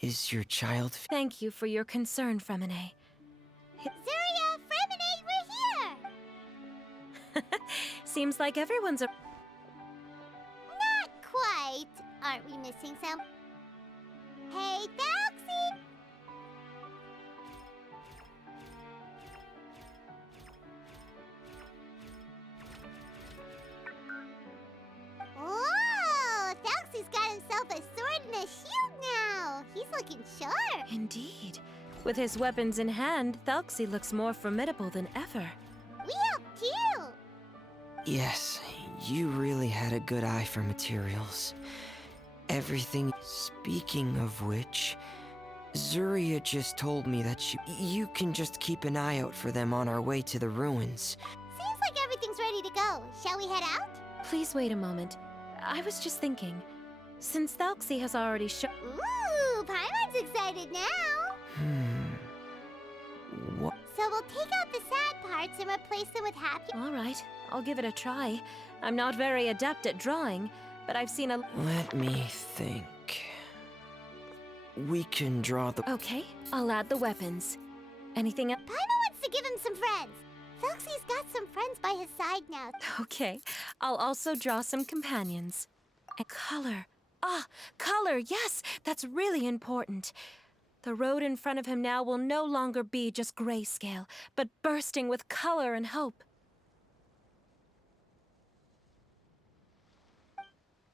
Is your child... Thank you for your concern, Fremine. Zuria, Fremine, we're here! Seems like everyone's a... Not quite. Aren't we missing some? Hey, Thelxie! Whoa! Thelxie's got himself a sword and a shield now! He's looking sharp! Indeed. With his weapons in hand, Thelxie looks more formidable than ever. We helped you! Yes, you really had a good eye for materials. Everything... Speaking of which, Zuria just told me that you can just keep an eye out for them on our way to the ruins. Seems like everything's ready to go. Shall we head out? Please wait a moment. I was just thinking, since Thelxie has already shown... Ooh, Paimon's excited now! What? So we'll take out the sad parts and replace them with happy... All right, I'll give it a try. I'm not very adept at drawing, but I've seen a... Let me think. We can draw the... Okay, I'll add the weapons. Anything else? Paimon wants to give him some friends. Thelxie's got some friends by his side now. Okay, I'll also draw some companions. And color. Ah, color, yes, that's really important. The road in front of him now will no longer be just grayscale, but bursting with color and hope.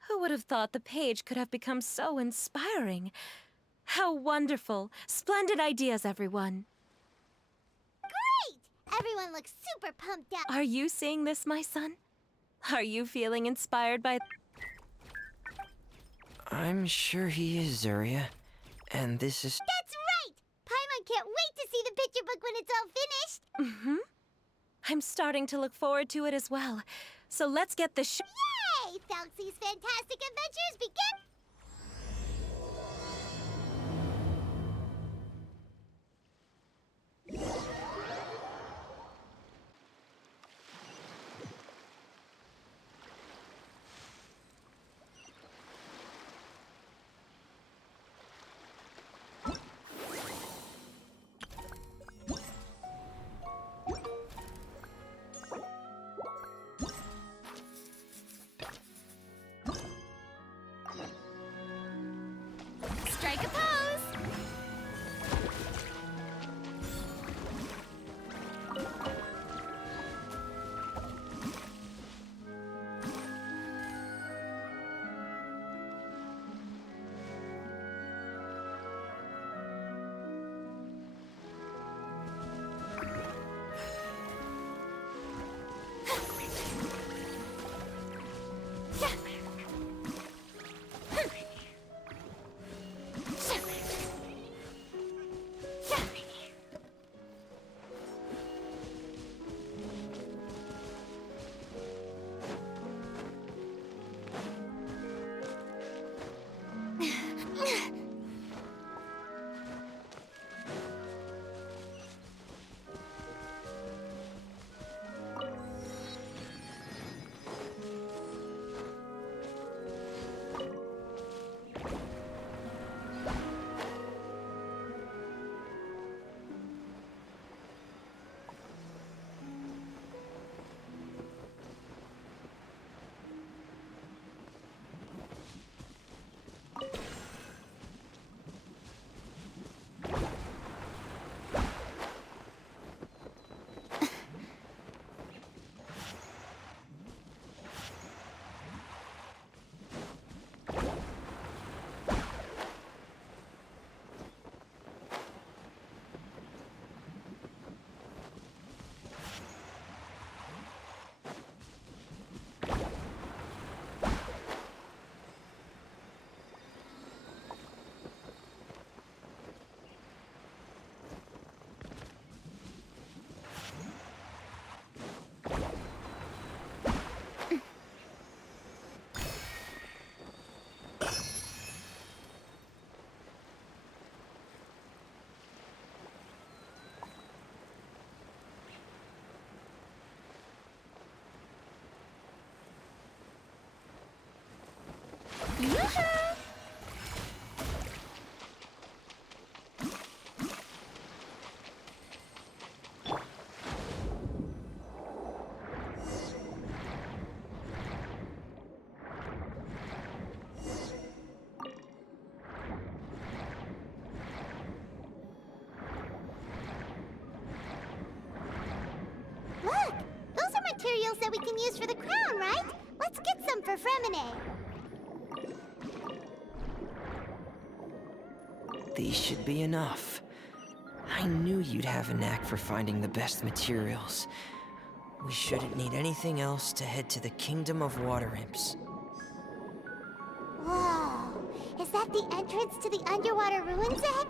Who would have thought the page could have become so inspiring? How wonderful! Splendid ideas, everyone. Great! Everyone looks super pumped up. Are you seeing this, my son? Are you feeling inspired by... I'm sure he is, Zuria. And this is... That's right! Paimon can't wait to see the picture book when it's all finished. Mm-hmm. I'm starting to look forward to it as well. So let's get the Yay! Thelxie's Fantastic Adventures begin! Look! Those are materials that we can use for the crown, right? Let's get some for Fremine. These should be enough. I knew you'd have a knack for finding the best materials. We shouldn't need anything else to head to the Kingdom of Water Imps. Whoa! Is that the entrance to the underwater ruins ahead?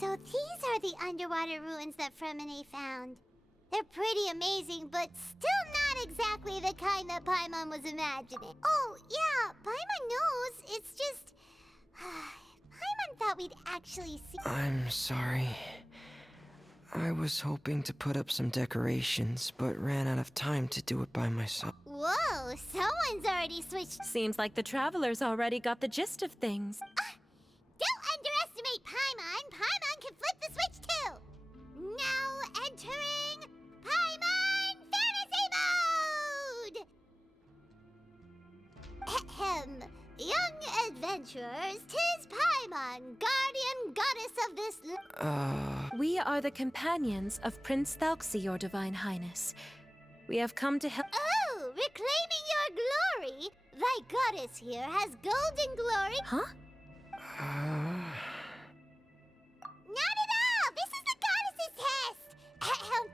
So these are the underwater ruins that Fremine found. They're pretty amazing, but still not exactly the kind that Paimon was imagining. Oh, yeah, Paimon knows. It's just... Paimon thought we'd actually see... I'm sorry. I was hoping to put up some decorations, but ran out of time to do it by myself. Whoa, someone's already switched... Seems like the travelers already got the gist of things. Don't underestimate Paimon! Paimon can flip the switch too! Now entering Paimon Fantasy Mode! Ahem. Young adventurers, 'tis Paimon, guardian goddess of this... We are the companions of Prince Thelxie, your divine highness. We have come to help... Oh, reclaiming your glory! Thy goddess here has golden glory... Huh? Not at all! This is the goddess's test! Ahem.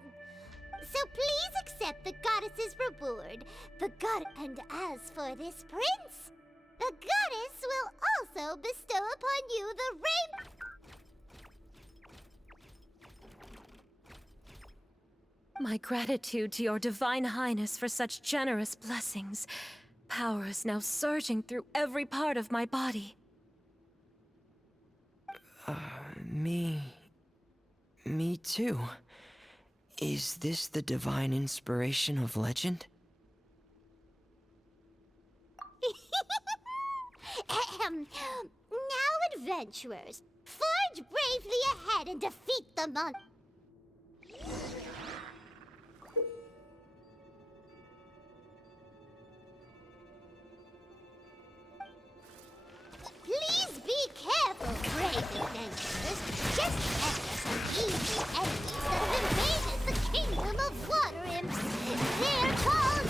So please accept the goddess's reward. The god... And as for this prince, the goddess will also bestow upon you the rainbow... My gratitude to your divine highness for such generous blessings. Power is now surging through every part of my body. Me too. Is this the divine inspiration of legend? Ahem. Now, adventurers, forge bravely ahead and defeat the mon... Please be careful, brave adventurers. Just after some evil enemies that have invaded the Kingdom of Water Imps. They're called...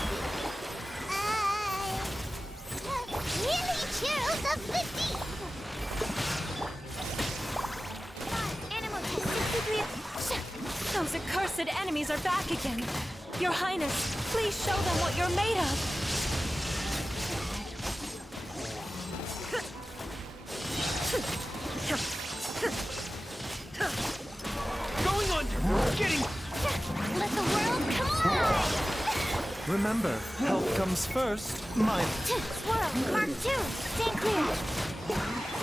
Lily Churls of the Deep. Animal Test 63... Those accursed enemies are back again. Your Highness, please show them what you're made of. Going under! Getting... Let the world collide! Remember, health comes first. Mine. Swirl, Mark 2, stand clear.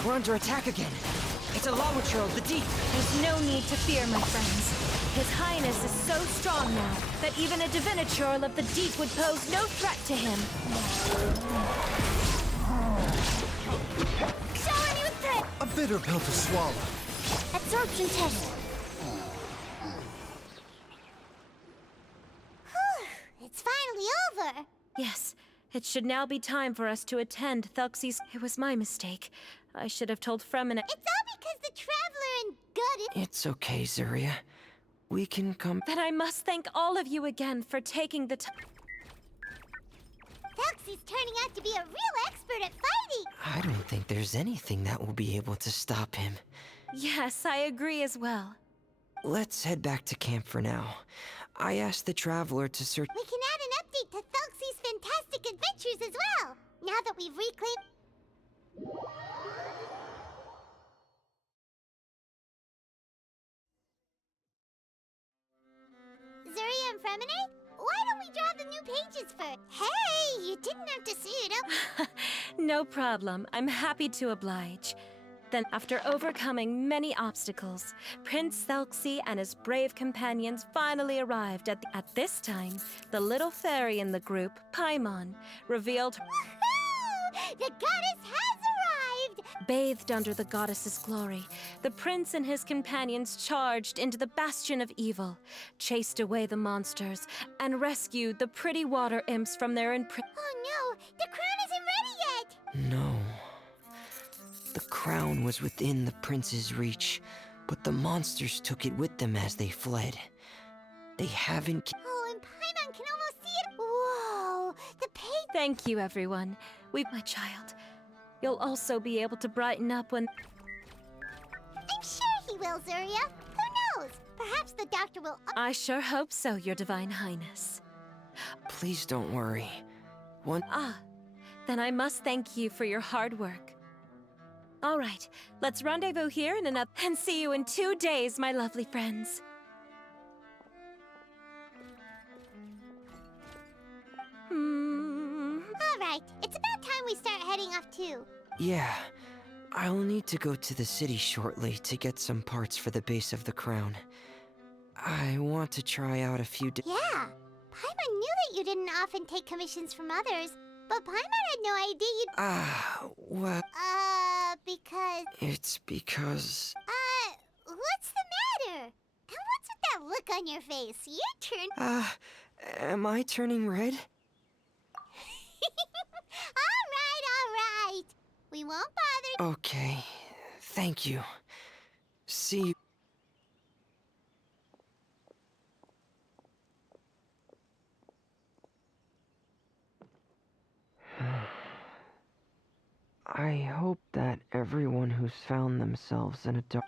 We're under attack again. It's a lava trail of the deep. There's no need to fear, my friends. His Highness is so strong now that even a diviniture of the deep would pose no threat to him. Shower me with threat! A bitter pill to swallow. Absorption test. Whew, it's finally over. Yes, it should now be time for us to attend Thelxie's. It was my mistake. I should have told Fremen. It's all because the Traveler and God. It's okay, Zuria. We can come. Then I must thank all of you again for taking the time. Thelxie's turning out to be a real expert at fighting. I don't think there's anything that will be able to stop him. Yes, I agree as well. Let's head back to camp for now. I asked the Traveler to search. We can add an update to Thelxie's fantastic adventures as well. Now that we've reclaimed. Zuria and Fremine, why don't we draw the new pages first? Hey, you didn't have to see it up. No problem. I'm happy to oblige. Then, after overcoming many obstacles, Prince Thelxie and his brave companions finally arrived at this time, the little fairy in the group, Paimon, revealed Woohoo! The goddess has arrived! bathed under the goddess's glory. The prince and his companions charged into the bastion of evil, chased away the monsters, and rescued the pretty water imps from their imprisonment. Oh no, the crown isn't ready yet! No. The crown was within the prince's reach, but the monsters took it with them as they fled. They haven't. Oh, and Paimon can almost see it. Whoa, the page. Thank you, everyone. My child. You'll also be able to brighten up when. I'm sure he will, Zuria. Who knows? Perhaps the doctor will. I sure hope so, Your Divine Highness. Please don't worry. Then I must thank you for your hard work. All right, let's rendezvous here in another. And see you in 2 days, my lovely friends. All right, it's about time we start heading off too. Yeah. I'll need to go to the city shortly to get some parts for the base of the crown. I want to try out a few. Yeah, Paimon knew that you didn't often take commissions from others, but Paimon had no idea you'd. Well. Because. It's because. What's the matter? And what's with that look on your face? Your turn. Am I turning red? All right. We won't bother. Okay. Thank you. See you. I hope that everyone who's found themselves in a dark...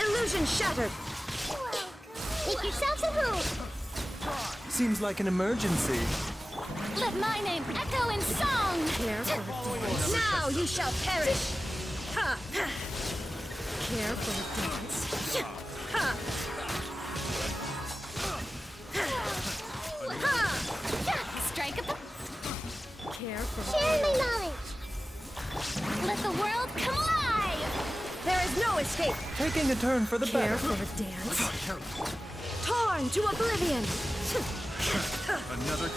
Illusion shattered! Make yourselves a room. Seems like an emergency. Let my name echo in song. Now you shall perish! Ha! Care for a dance? Ha! Ha! Strike up. Care for Share my knowledge. Let the world come alive. There is no escape! Taking a turn for the Care better. for a dance? Torn to oblivion! Another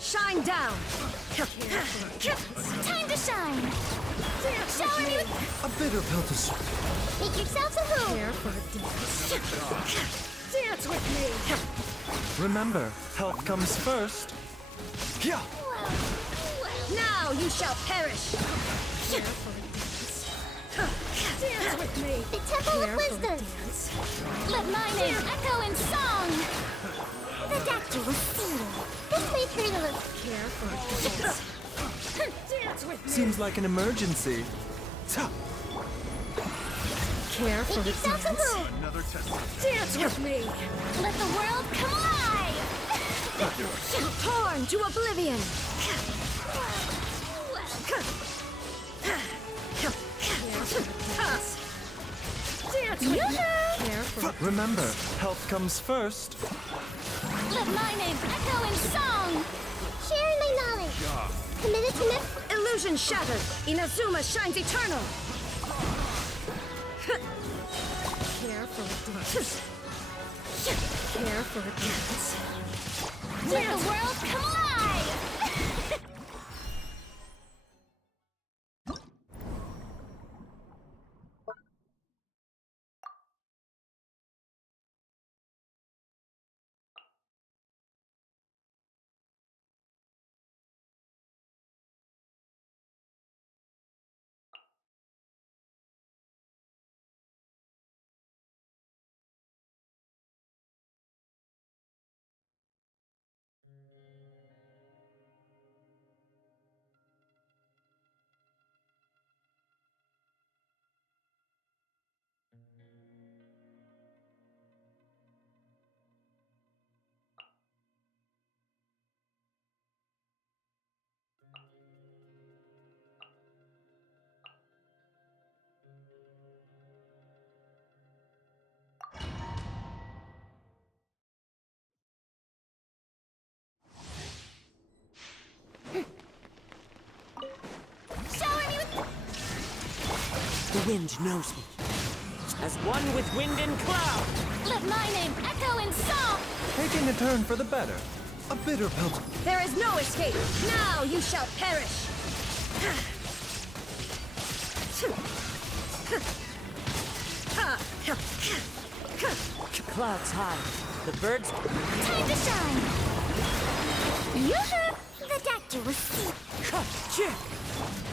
Shine down! Time to shine! Shower me with... A bitter pill to swallow. Make yourselves a move! Care for a dance. Dance with me! Remember, health comes first. Yeah. Now you shall perish! Care for a dance. Dance with me! The Temple of Care for a Wisdom! dance. Let my name echo in song! The doctor will see you. This may hurt a little. Care for a dance. Dance with me! Seems like an emergency. Ta. Care for Make a yourselves a dance. move! Another test. Dance with me! Let the world come alive! Torn to oblivion! Dance with me! Care for Remember, health comes first. Let my name echo in song! Sharing my knowledge. Committed to myth. illusion shattered! Inazuma shines eternal! Care for a dance. Care for a dance. Let the world come alive! Shower me with... The wind knows me. As one with wind and cloud. Let my name echo in song! Taking a turn for the better. A bitter pill to... There is no escape! Now you shall perish! Clouds high. The birds... Time to shine! Yoo-hoo! The doctor will see.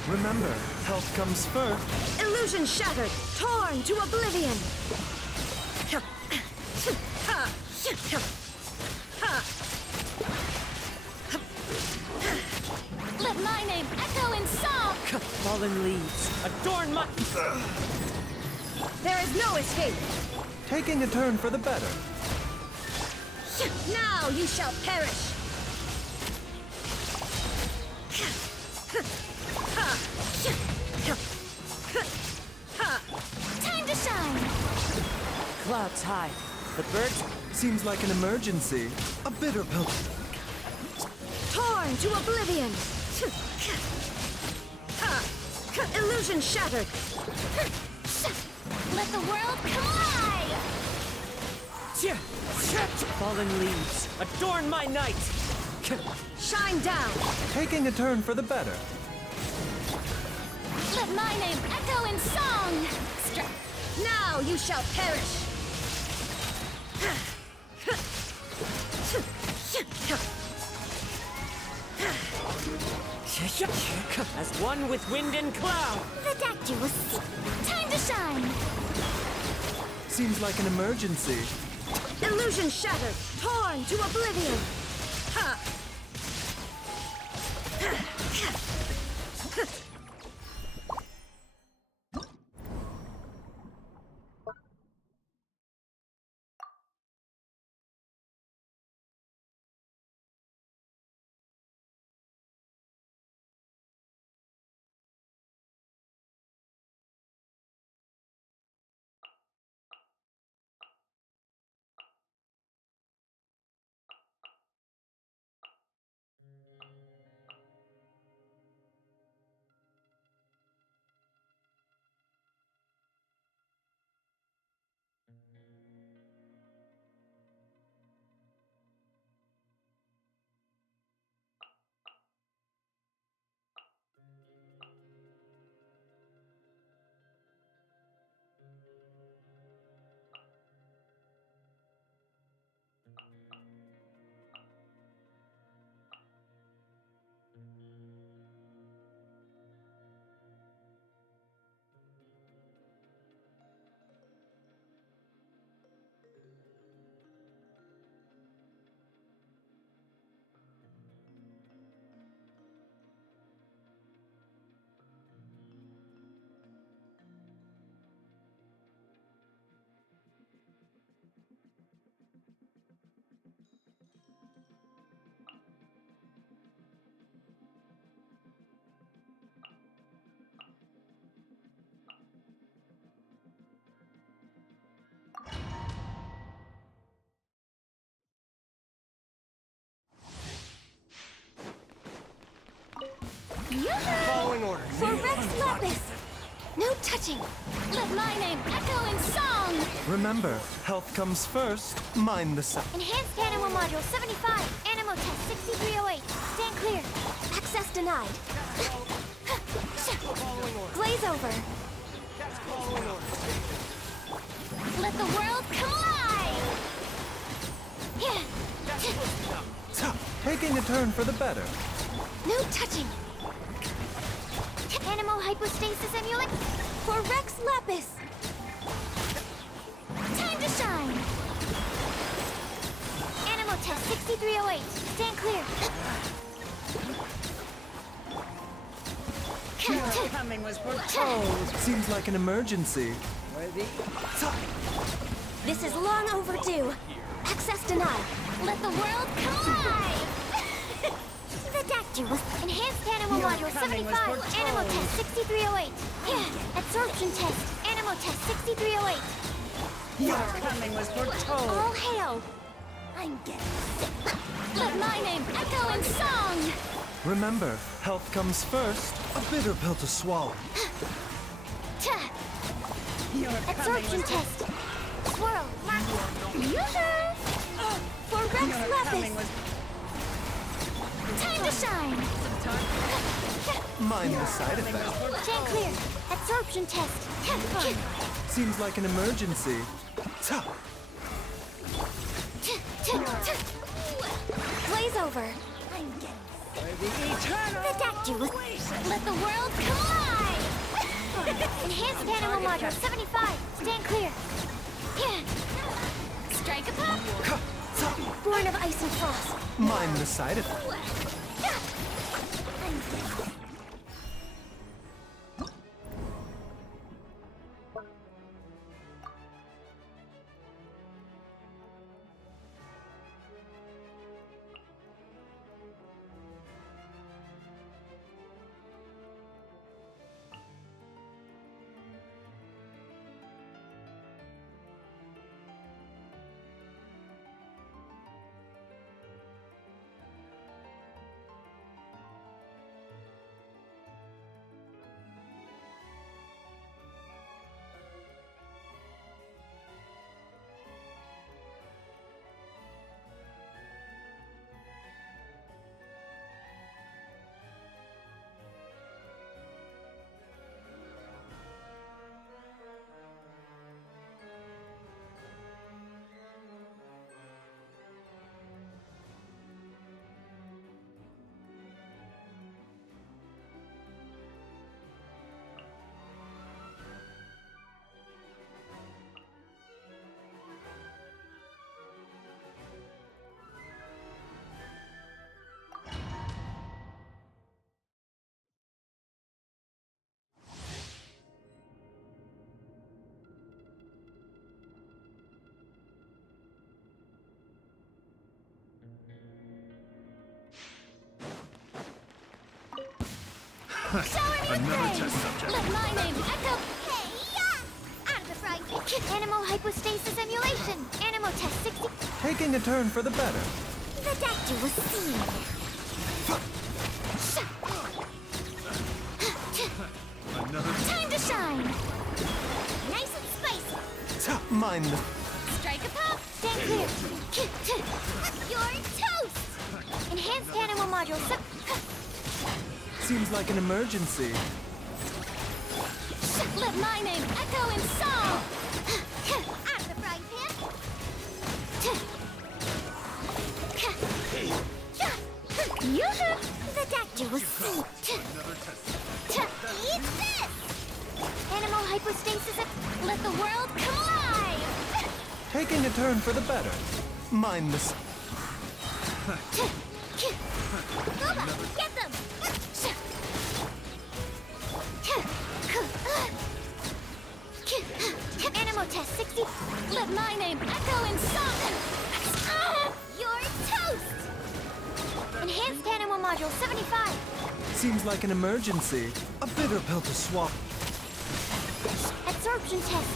Remember, health comes first. Illusion shattered! Torn to oblivion! Let my name echo in song! Fallen leaves. Adorn my... There is no escape! Taking a turn for the better. Now you shall perish! Time to shine! Clouds high. The birds... Seems like an emergency. A bitter pill. Torn to oblivion! Illusion shattered! Let the world come alive! Fallen leaves. Adorn my night. Shine down! Taking a turn for the better. Let my name echo in song! Now you shall perish! As one with wind and cloud. The doctor will see. Time to shine! Seems like an emergency. Illusion shattered! Torn to oblivion! No touching! Let my name echo in song! Remember, health comes first. Mind the side. Enhanced Animal Module 75. Animal Test 6308. Stand clear. Access denied. Blaze over. Let the world come alive! Taking a turn for the better. No touching! Animal hypostasis emulate for Rex Lapis! Time to shine! Animal Test 6308. Stand clear. Your coming was foretold. Seems like an emergency. This is long overdue. Access denied. Let the world come alive! The doctor was Enhanced Animal Module 75. Animal Test 6308. Absorption Test. Animal Test 6308. Your coming was foretold. All hail! I'm getting sick. Let my name echo in song! Remember, health comes first. A bitter pill to swallow. Your Absorption test. Swirl. Yoo-hoo! For Rex Your Lapis. coming was Time to shine. Mind the side effect. Stand clear. Absorption test. Seems like an emergency. Blaze over. I'm getting the eternal. the doctor was. Let the world come alive. Enhanced Animal Module 75. Stand clear. Strike a pop. Born of ice and frost. Mind the side effect. Another test subject. Let my name echo. Hey, out of the frying pan. Animal hypostasis emulation. Animal test 60. Taking a turn for the better. The doctor was seen. Time to shine. Nice and spicy. Mind the... Strike a pop. Stand clear. You're toast. Enhanced Animal Module. Seems like an emergency. Let my name echo in song. Out of the frying pan. Yoo-hoo! The doctor was seen. Eat this! Animal hypostasis. Let the world come alive! Taking a turn for the better. Mind the... Booba, get them! Animal test 60. Let my name echo in song. You're toast! Enhanced Animal Module 75. Seems like an emergency. A bitter pill to swallow. Absorption test.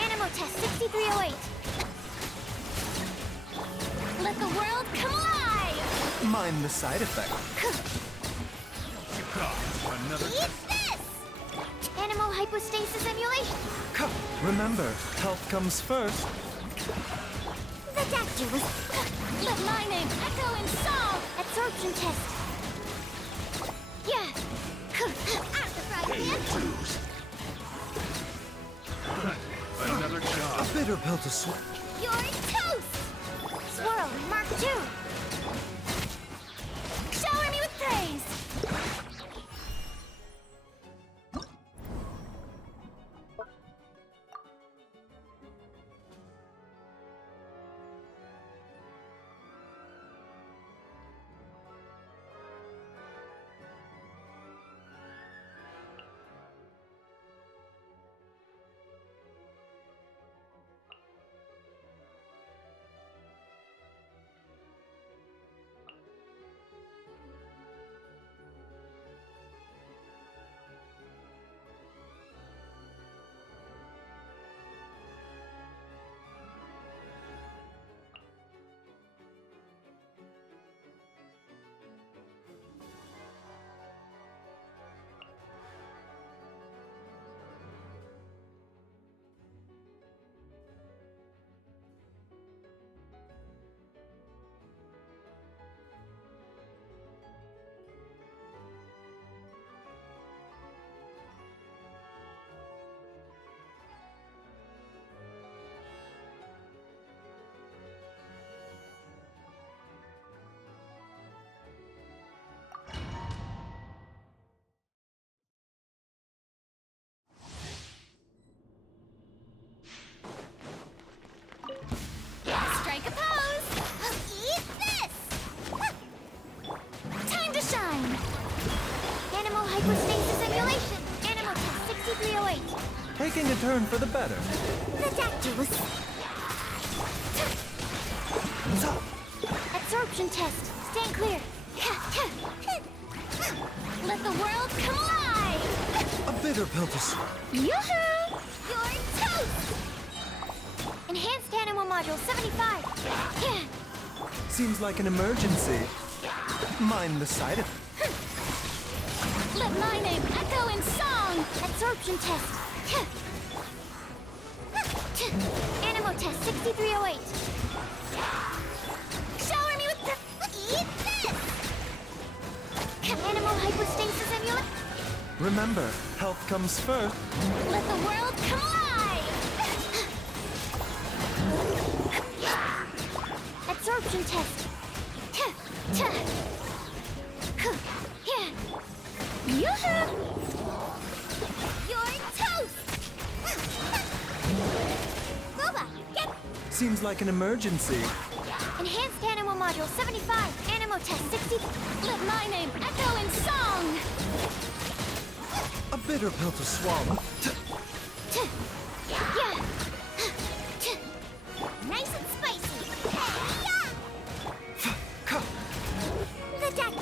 Animal test 6308. Let the world come alive! Mind the side effect. Eat this! Animal hypostasis emulation. Remember, health comes first. The doctor was... Let my name echo in song! Absorption test. Yeah. Out the frying pan. Another job. A bitter pill to swallow. You're toast! Swirl, Mark 2. Shower me with praise! Strike a pose! Eat this! Time to shine! Animal hypostasis emulation. Animal test 6308. Taking a turn for the better. The doctor was... Absorption test. Stand clear. Let the world come alive! A bitter pill to swallow. Yoo-hoo! You're toast! Enhanced Animal Module 75. Yeah. Seems like an emergency. Mind the side effect. Let my name echo in song! Absorption test. Animal test 6308. Shower me with the... Eat this! Animal hypostasis emulate. Remember, health comes first. Let the world come alive! Absorption test. Yeah. Yoo-hoo! You're toast! Boba, get... Seems like an emergency. Enhanced Animal Module 75. Animal test 60... Let my name echo in song! A bitter pill to swallow. Yeah. Nice and spicy. Yeah. The deck.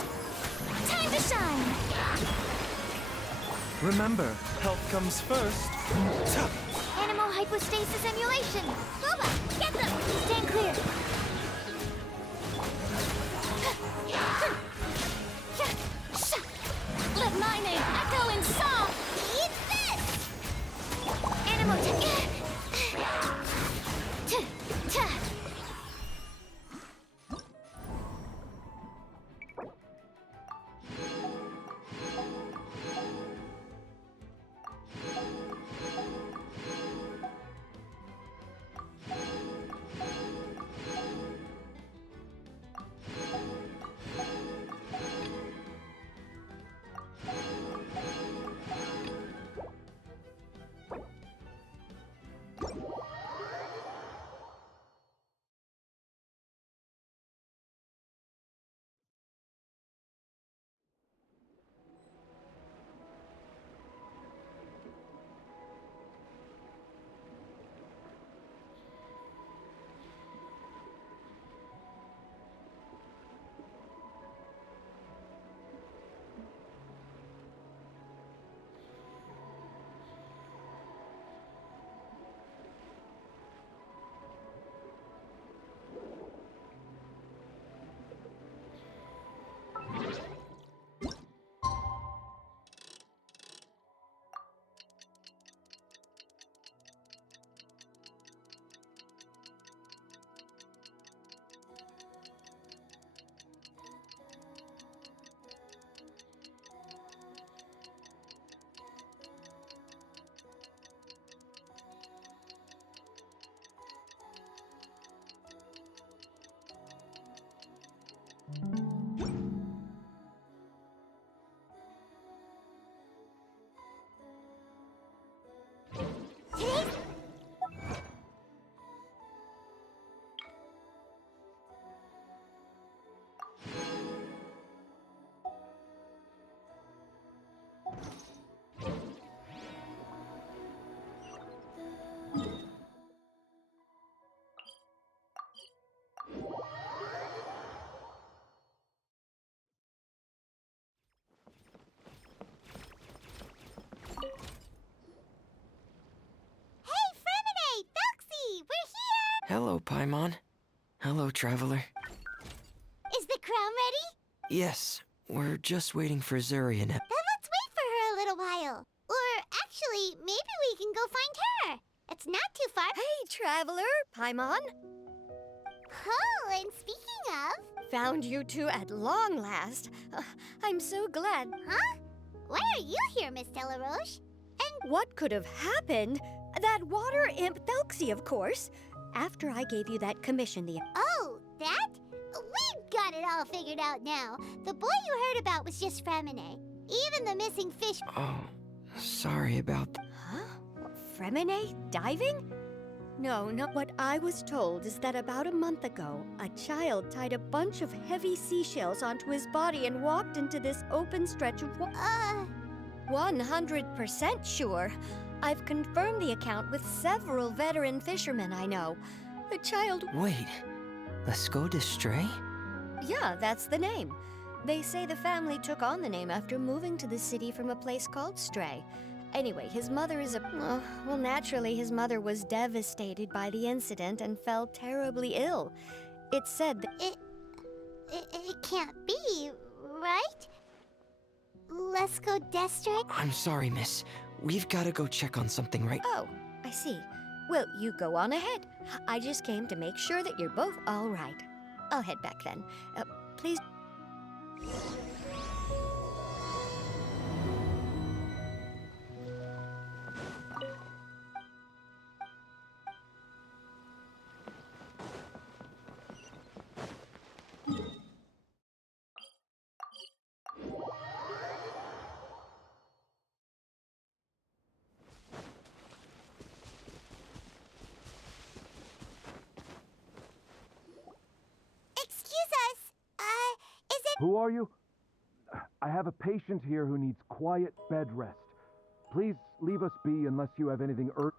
Time to shine. Remember, health comes first. Animal hypostasis emulation. Boba, get them. Stand clear. Let my name echo in song. Eat this. Animal Thelxie, we're here! Hello, Paimon. Hello, Traveler. Is the crown ready? Yes, we're just waiting for Zuria now. Then let's wait for her a little while. Or actually, maybe we can go find her. It's not too far. Hey, Traveler, Paimon. Oh, and speaking of... Found you two at long last. I'm so glad. Huh? Why are you here, Miss Delaroche? And What could have happened? That water imp Thelxie, of course. After I gave you that commission, oh, that? We've got it all figured out now. The boy you heard about was just Fremine. Even the missing fish... Oh, sorry about that. Huh? Fremine diving? No. What I was told is that about a month ago, a child tied a bunch of heavy seashells onto his body and walked into this open stretch of water. 100% sure. I've confirmed the account with several veteran fishermen I know. The child... Wait, let's go to Stray? Yeah, that's the name. They say the family took on the name after moving to the city from a place called Stray. Anyway, his mother is a... well, naturally, his mother was devastated by the incident and fell terribly ill. It's said that... It can't be, right? Let's go Destrike? I'm sorry, miss. We've got to go check on something right... Oh, I see. Well, you go on ahead. I just came to make sure that you're both all right. I'll head back then. Please... Who are you? I have a patient here who needs quiet bed rest. Please leave us be unless you have anything urgent.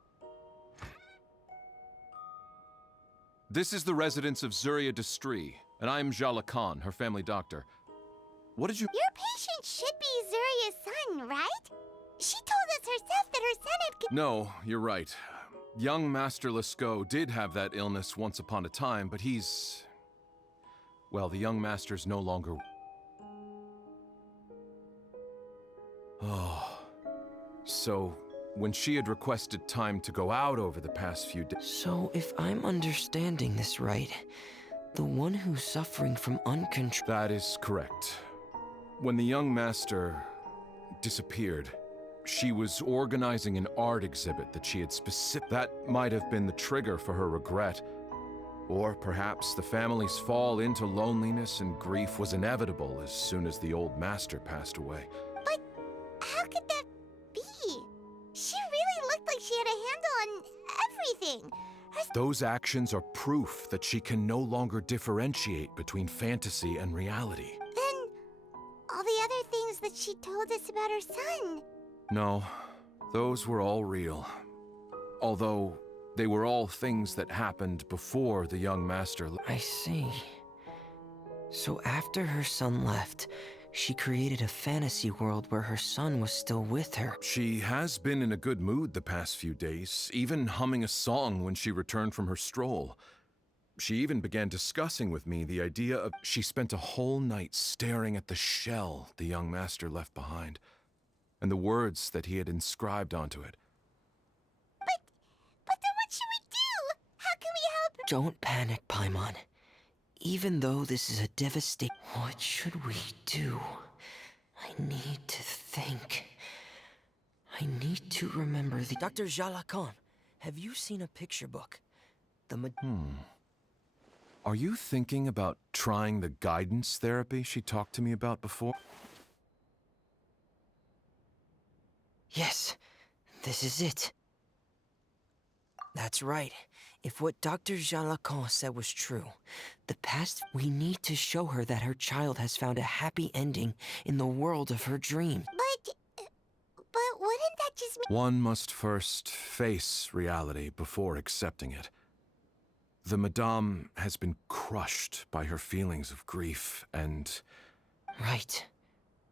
This is the residence of Zuria Destree, and I'm Jala Khan, her family doctor. What did you... Your patient should be Zuria's son, right? She told us herself that her son had... No, you're right. Young Master Lascaux did have that illness once upon a time, but he's... Well, the young master's no longer... Oh. So, when she had requested time to go out over the past few days... So, if I'm understanding this right, the one who's suffering from uncontrolled... That is correct. When the young master disappeared, she was organizing an art exhibit that she had That might have been the trigger for her regret. Or perhaps the family's fall into loneliness and grief was inevitable as soon as the old master passed away. But how could that be? She really looked like she had a handle on everything. Those actions are proof that she can no longer differentiate between fantasy and reality. Then, all the other things that she told us about her son... No, those were all real. Although, they were all things that happened before the young master... I see. So after her son left, she created a fantasy world where her son was still with her. She has been in a good mood the past few days, even humming a song when she returned from her stroll. She even began discussing with me the idea of... She spent a whole night staring at the shell the young master left behind, and the words that he had inscribed onto it. But then what should we do? How can we help her? Don't panic, Paimon. Even though this is a devastating... What should we do? I need to think. I need to remember the... Dr. Jala Khan, have you seen a picture book? Are you thinking about trying the guidance therapy she talked to me about before? Yes, this is it. That's right. If what Dr. Jean Lacan said was true, the past, we need to show her that her child has found a happy ending in the world of her dream. But wouldn't that just mean— One must first face reality before accepting it. The Madame has been crushed by her feelings of grief and... Right.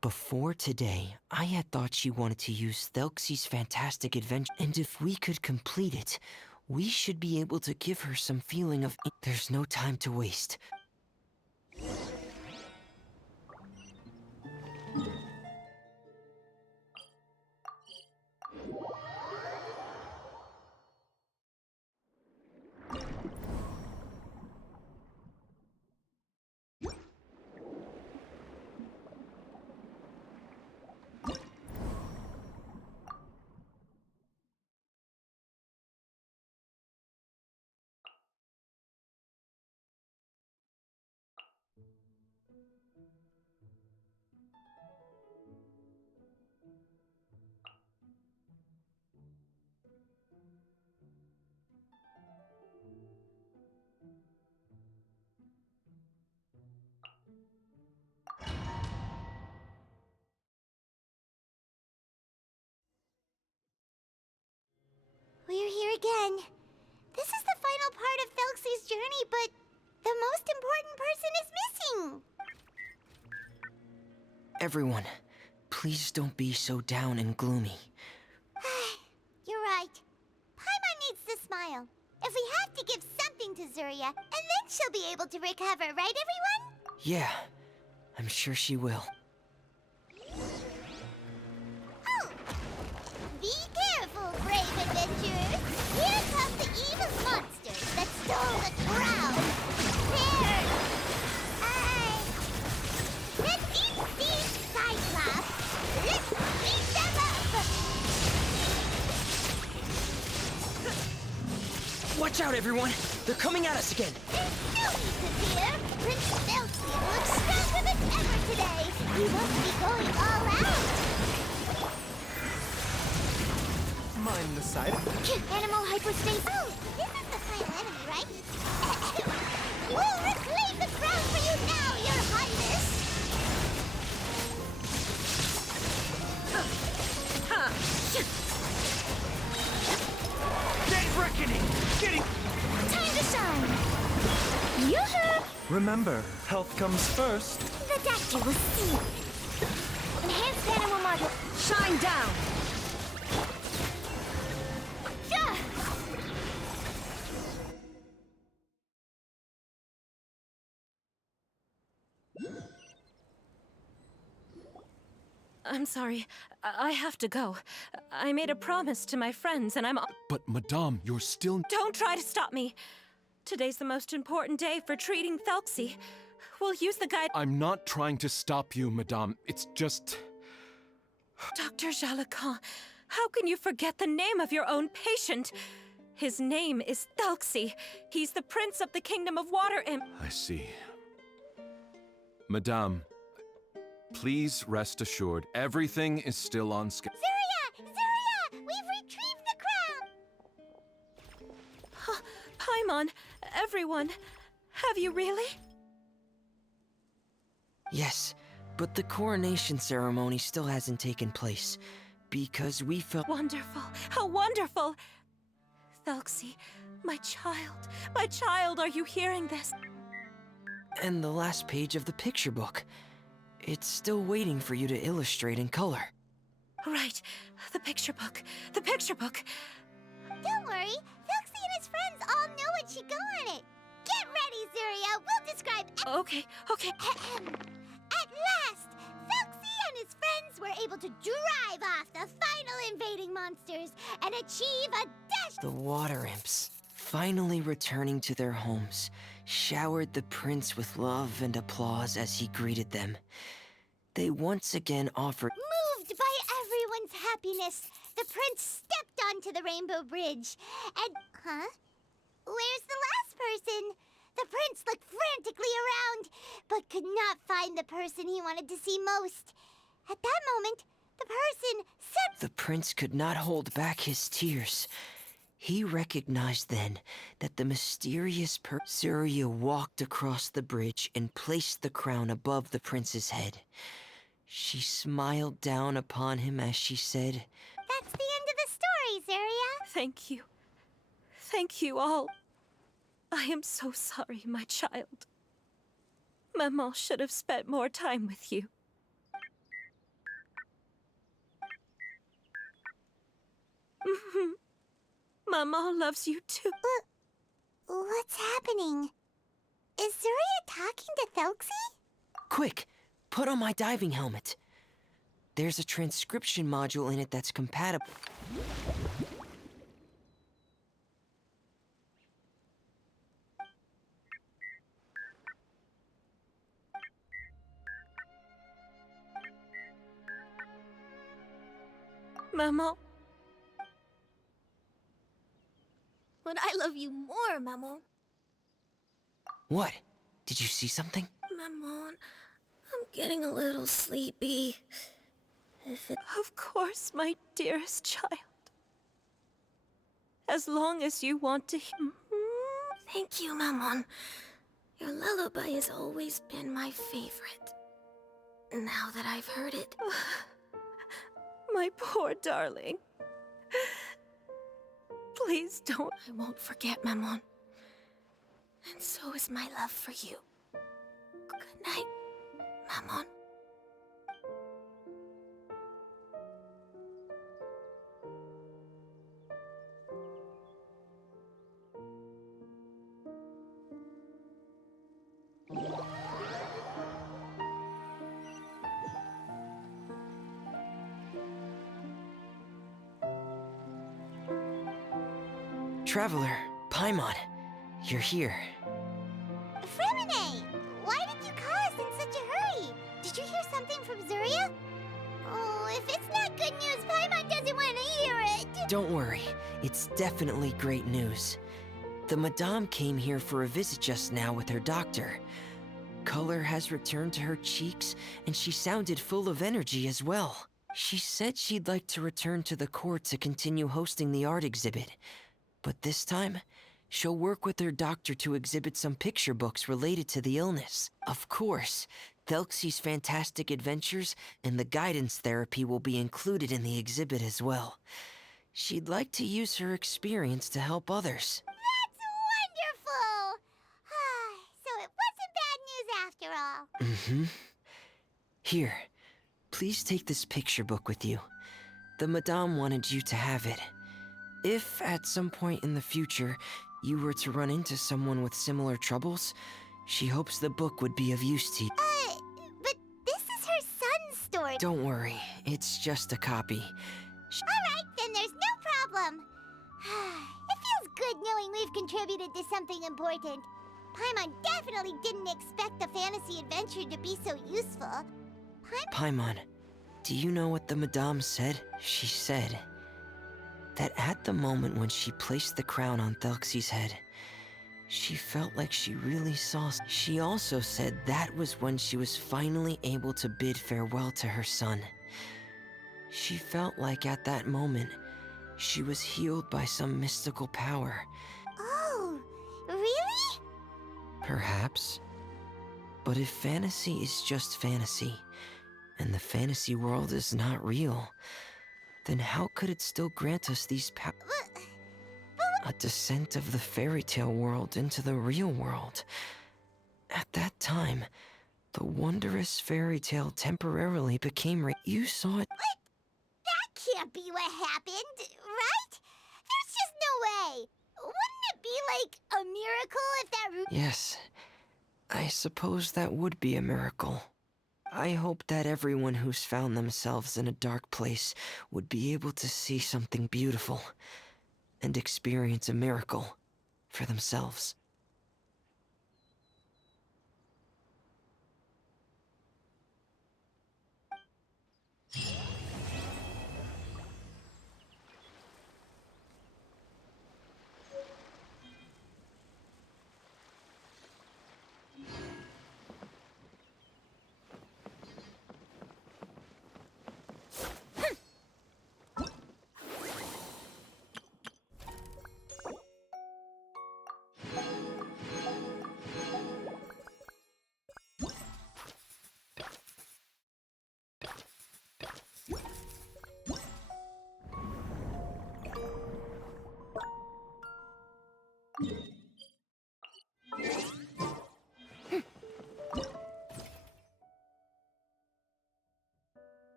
Before today, I had thought she wanted to use Thelxie's fantastic adventure, and if we could complete it, we should be able to give her some feeling of... There's no time to waste. We're here again. This is the final part of Thelxie's journey, but the most important person is missing. Everyone, please don't be so down and gloomy. You're right. Paimon needs to smile. If we have to give something to Zuria, and then she'll be able to recover, right everyone? Yeah, I'm sure she will. Oh! Be careful, brave adventurers! Here come the evil monsters that stole the crown! There! Let's eat these Cyclops! Let's beat them up! Watch out, everyone! They're coming at us again! There's no need to fear! Prince Thelxie looks stronger than ever today! He must be going all out! Mind the side. Animal hyperspace. Oh, this is the final enemy, right? We'll reclaim the crown for you now, Your Highness! Dead reckoning! Getting... Time to shine! Yoo-hoo! Remember, health comes first. The doctor will see. Enhanced animal model. Shine down! Yeah! I'm sorry. I have to go. I made a promise to my friends, and I'm... But, Madame, you're still... Don't try to stop me! Today's the most important day for treating Thelxie. We'll use the guide... I'm not trying to stop you, Madame. It's just... Dr. Jalacan, how can you forget the name of your own patient? His name is Thelxie. He's the prince of the kingdom of water and... I see. Madame, please rest assured, everything is still on schedule. Zuria! Zuria! We've retrieved the crown! Paimon, everyone, have you really? Yes, but the coronation ceremony still hasn't taken place, because we felt... Wonderful! How wonderful! Thelxie, my child, are you hearing this? And the last page of the picture book. It's still waiting for you to illustrate in color. Right, the picture book. Don't worry, Thelxie and his friends all know what should go on it. Get ready, Zuria. We'll describe... Okay. At last, Thelxie and his friends were able to drive off the final invading monsters and achieve a dash... The water imps, finally returning to their homes, showered the prince with love and applause as he greeted them. They once again offered... Moved by everyone's happiness, the prince stepped onto the Rainbow Bridge and... Huh? Where's the last person? The prince looked frantically around, but could not find the person he wanted to see most. At that moment, the person said... The prince could not hold back his tears. He recognized then that the mysterious Zuria walked across the bridge and placed the crown above the prince's head. She smiled down upon him as she said, That's the end of the story, Zuria. Thank you. Thank you all. I am so sorry, my child. Maman should have spent more time with you. Maman loves you too. What's happening? Is Zuria talking to Thelxie? "Quick, put on my diving helmet. There's a transcription module in it that's compatible." Maman. But I love you more, Maman. What? Did you see something? Maman, I'm getting a little sleepy. Of course, my dearest child. As long as you want to hear... Thank you, Maman. Your lullaby has always been my favorite. Now that I've heard it... My poor darling. Please don't... I won't forget, Maman. And so is my love for you. Good night, Maman. Traveler, Paimon, you're here. Fremine! Why did you call us in such a hurry? Did you hear something from Zuria? Oh, if it's not good news, Paimon doesn't want to hear it! Don't worry, it's definitely great news. The Madame came here for a visit just now with her doctor. Color has returned to her cheeks, and she sounded full of energy as well. She said she'd like to return to the court to continue hosting the art exhibit. But this time, she'll work with her doctor to exhibit some picture books related to the illness. Of course, Thelxie's fantastic adventures and the guidance therapy will be included in the exhibit as well. She'd like to use her experience to help others. That's wonderful! So it wasn't bad news after all. Mm-hmm. Here, please take this picture book with you. The Madame wanted you to have it. If, at some point in the future, you were to run into someone with similar troubles, she hopes the book would be of use to you. But this is her son's story. Don't worry, it's just a copy. Alright, then there's no problem. It feels good knowing we've contributed to something important. Paimon definitely didn't expect the fantasy adventure to be so useful. Paimon, do you know what the Madame said? She said that at the moment when she placed the crown on Thelxie's head, she felt like she really saw. She also said that was when she was finally able to bid farewell to her son. She felt like at that moment, she was healed by some mystical power. Oh, really? Perhaps. But if fantasy is just fantasy, and the fantasy world is not real, then how could it still grant us these powers? A descent of the fairy tale world into the real world. At that time, the wondrous fairy tale temporarily became You saw it. What? That can't be what happened, right? There's just no way. Wouldn't it be like a miracle if that Yes, I suppose that would be a miracle. I hope that everyone who's found themselves in a dark place would be able to see something beautiful and experience a miracle for themselves.